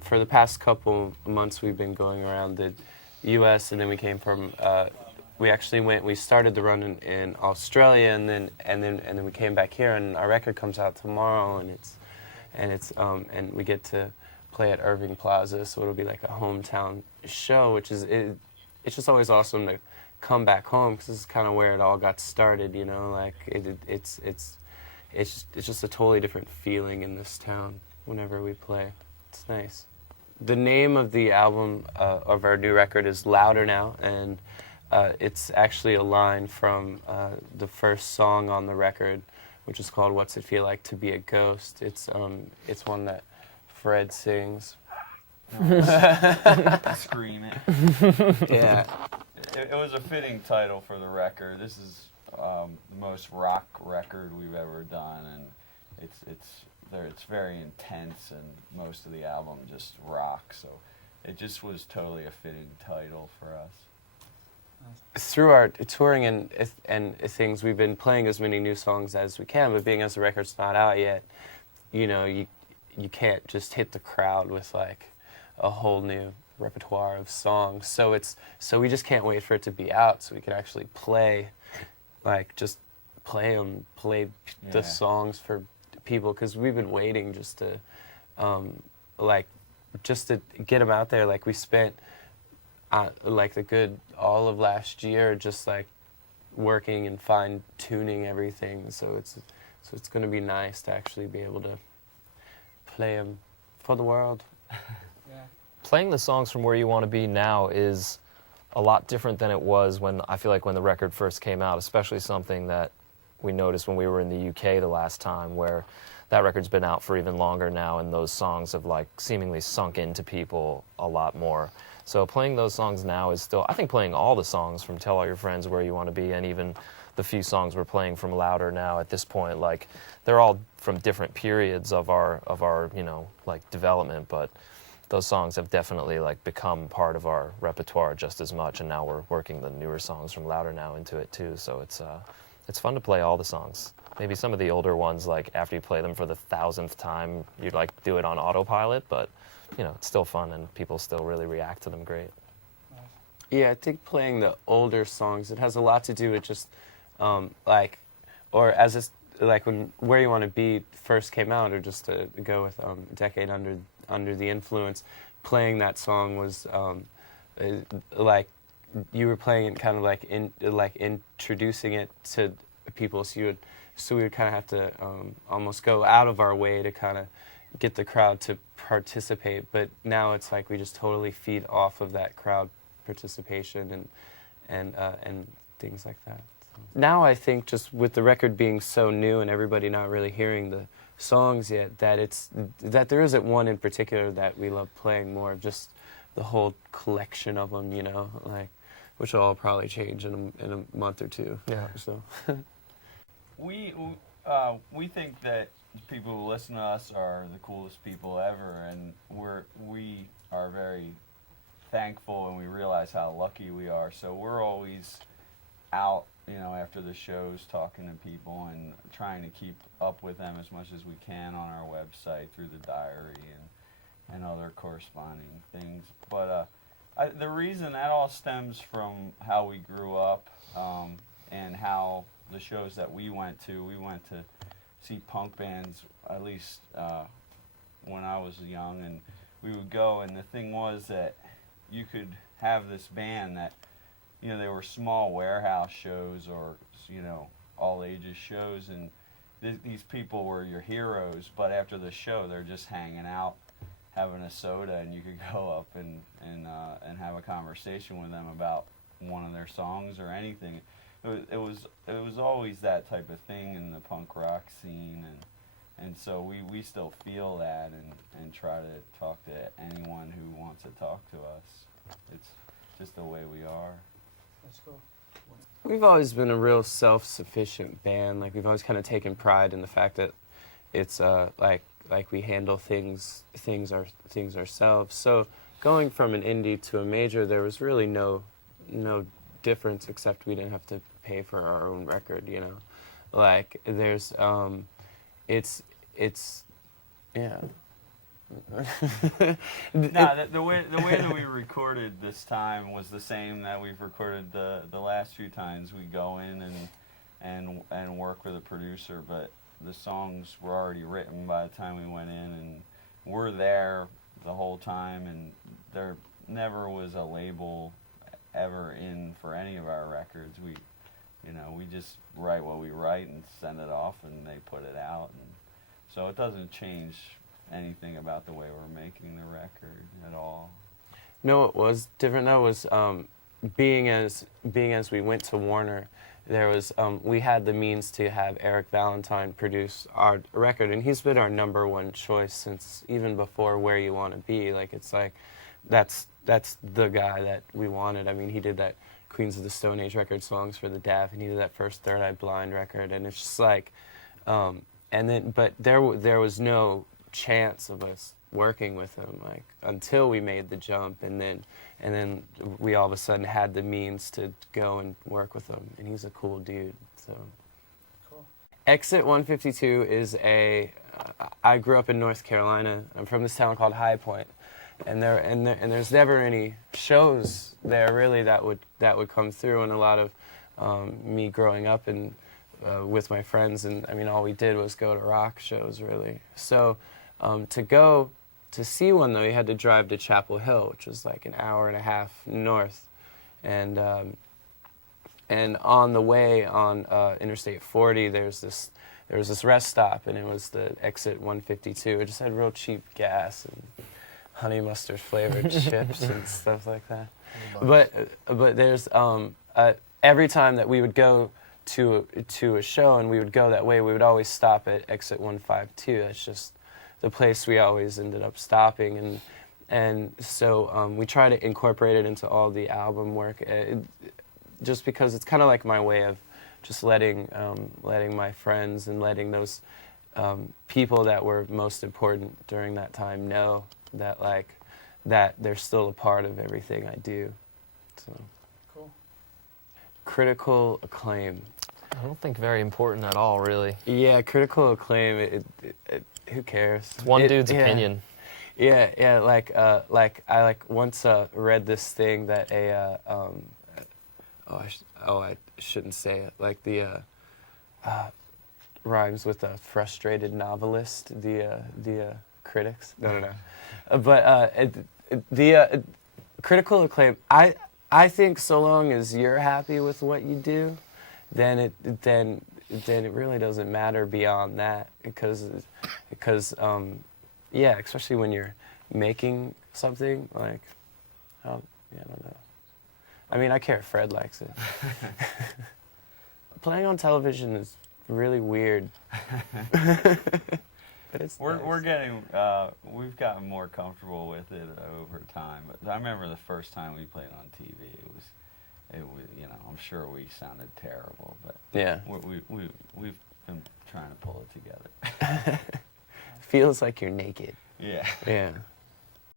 For the past couple months, we've been going around the U.S. and then we came from. We actually went. We started the run in Australia, and then we came back here. And our record comes out tomorrow, and we get to play at Irving Plaza, so it'll be like a hometown show, which is it's just always awesome to come back home because this is kind of where it all got started. You know, like it's just a totally different feeling in this town whenever we play. It's nice. The name of the album of our new record is Louder Now, and it's actually a line from the first song on the record, which is called "What's It Feel Like to Be a Ghost." It's one that Fred sings. Scream it. Yeah. It was a fitting title for the record. This is the most rock record we've ever done, and it's very intense, and most of the album just rock. So it just was totally a fitting title for us. Through our touring and things, we've been playing as many new songs as we can, but being as the record's not out yet, you know, you can't just hit the crowd with like a whole new repertoire of songs. So we just can't wait for it to be out so we can actually play, like just play the songs for people, because we've been waiting just to get them out there. Like we spent like the good all of last year just like working and fine tuning everything. So it's going to be nice to actually be able to play them for the world. Playing the songs from Where You Want to Be now is a lot different than it was when the record first came out, especially something that we noticed when we were in the UK the last time, where that record's been out for even longer now, and those songs have like seemingly sunk into people a lot more. So playing those songs now is still, I think playing all the songs from Tell All Your Friends Where You Want to Be, and even the few songs we're playing from Louder Now at this point, like they're all from different periods of our like development, but those songs have definitely like become part of our repertoire just as much, and now we're working the newer songs from Louder Now into it too. So it's fun to play all the songs. Maybe some of the older ones, like after you play them for the 1,000th time, you'd like do it on autopilot, but it's still fun and people still really react to them great. Yeah, I think playing the older songs, it has a lot to do with just when Where You Want to Be first came out, or just to go with Decade Under the Influence, playing that song was like you were playing it kind of like introducing it to people, so we would kind of have to almost go out of our way to kind of get the crowd to participate. But now it's like we just totally feed off of that crowd participation and things like that. So now I think just with the record being so new and everybody not really hearing the songs yet, that there isn't one in particular that we love playing more, just the whole collection of them, like, which will all probably change in a month or two. Yeah. So we think that people who listen to us are the coolest people ever, and we are very thankful, and we realize how lucky we are. So we're always out, after the shows, talking to people and trying to keep up with them as much as we can on our website through the diary and other corresponding things. But the reason that all stems from how we grew up, and how the shows that we went to see punk bands, at least when I was young, and we would go, and the thing was that you could have this band that, they were small warehouse shows or, all ages shows, and these people were your heroes, but after the show they're just hanging out, having a soda, and you could go up and have a conversation with them about one of their songs or anything. It was always that type of thing in the punk rock scene, and so we still feel that and try to talk to anyone who wants to talk to us. It's just the way we are. That's cool. we've always been a real self-sufficient band. Like we've always kind of taken pride in the fact that it's like we handle things ourselves. So going from an indie to a major, there was really no difference except we didn't have to pay for our own record, you know. Like there's yeah. No, the way that we recorded this time was the same that we've recorded the last few times. We go in and work with a producer, but the songs were already written by the time we went in, and we're there the whole time, and there never was a label ever in for any of our records. We just write what we write and send it off, and they put it out, and so it doesn't change anything about the way we're making the record at all. No, what was different though was being as we went to Warner, there was we had the means to have Eric Valentine produce our record, and he's been our #1 choice since even before Where You Want to Be. Like it's like that's the guy that we wanted. I mean, he did that Queens of the Stone Age record, Songs for the Deaf, and he did that first Third Eye Blind record, and it's just like and then but there was no chance of us working with him like until we made the jump, and then we all of a sudden had the means to go and work with him, and he's a cool dude. So Cool. Exit 152 is I grew up in North Carolina. I'm from this town called High Point, and there's never any shows there really that would come through, and a lot of me growing up and with my friends, and I mean all we did was go to rock shows really. So to go to see one though, you had to drive to Chapel Hill, which was like an hour and a half north, and on the way on Interstate 40, there was this rest stop, and it was the Exit 152. It just had real cheap gas and honey mustard flavored chips and stuff like that. But there's every time that we would go to a show and we would go that way, we would always stop at Exit 152. That's just the place we always ended up stopping, and so we try to incorporate it into all the album work, just because it's kind of like my way of just letting my friends and letting those people that were most important during that time know that they're still a part of everything I do. So Cool. critical acclaim. I don't think very important at all, really. Yeah, critical acclaim. Who cares? It's one dude's yeah. opinion. Yeah. Like I once read this thing that I shouldn't say it. Like the rhymes with a frustrated novelist. The critics. No. But the critical acclaim. I think so long as you're happy with what you do, then it really doesn't matter beyond that, because yeah, especially when you're making something like, I don't know. I mean, I care if Fred likes it. Playing on television is really weird. But it's We're nice. getting we've gotten more comfortable with it over time. But I remember the first time we played on TV. It was I'm sure we sounded terrible, but Yeah. we've been trying to pull it together. Feels like you're naked. Yeah. Yeah.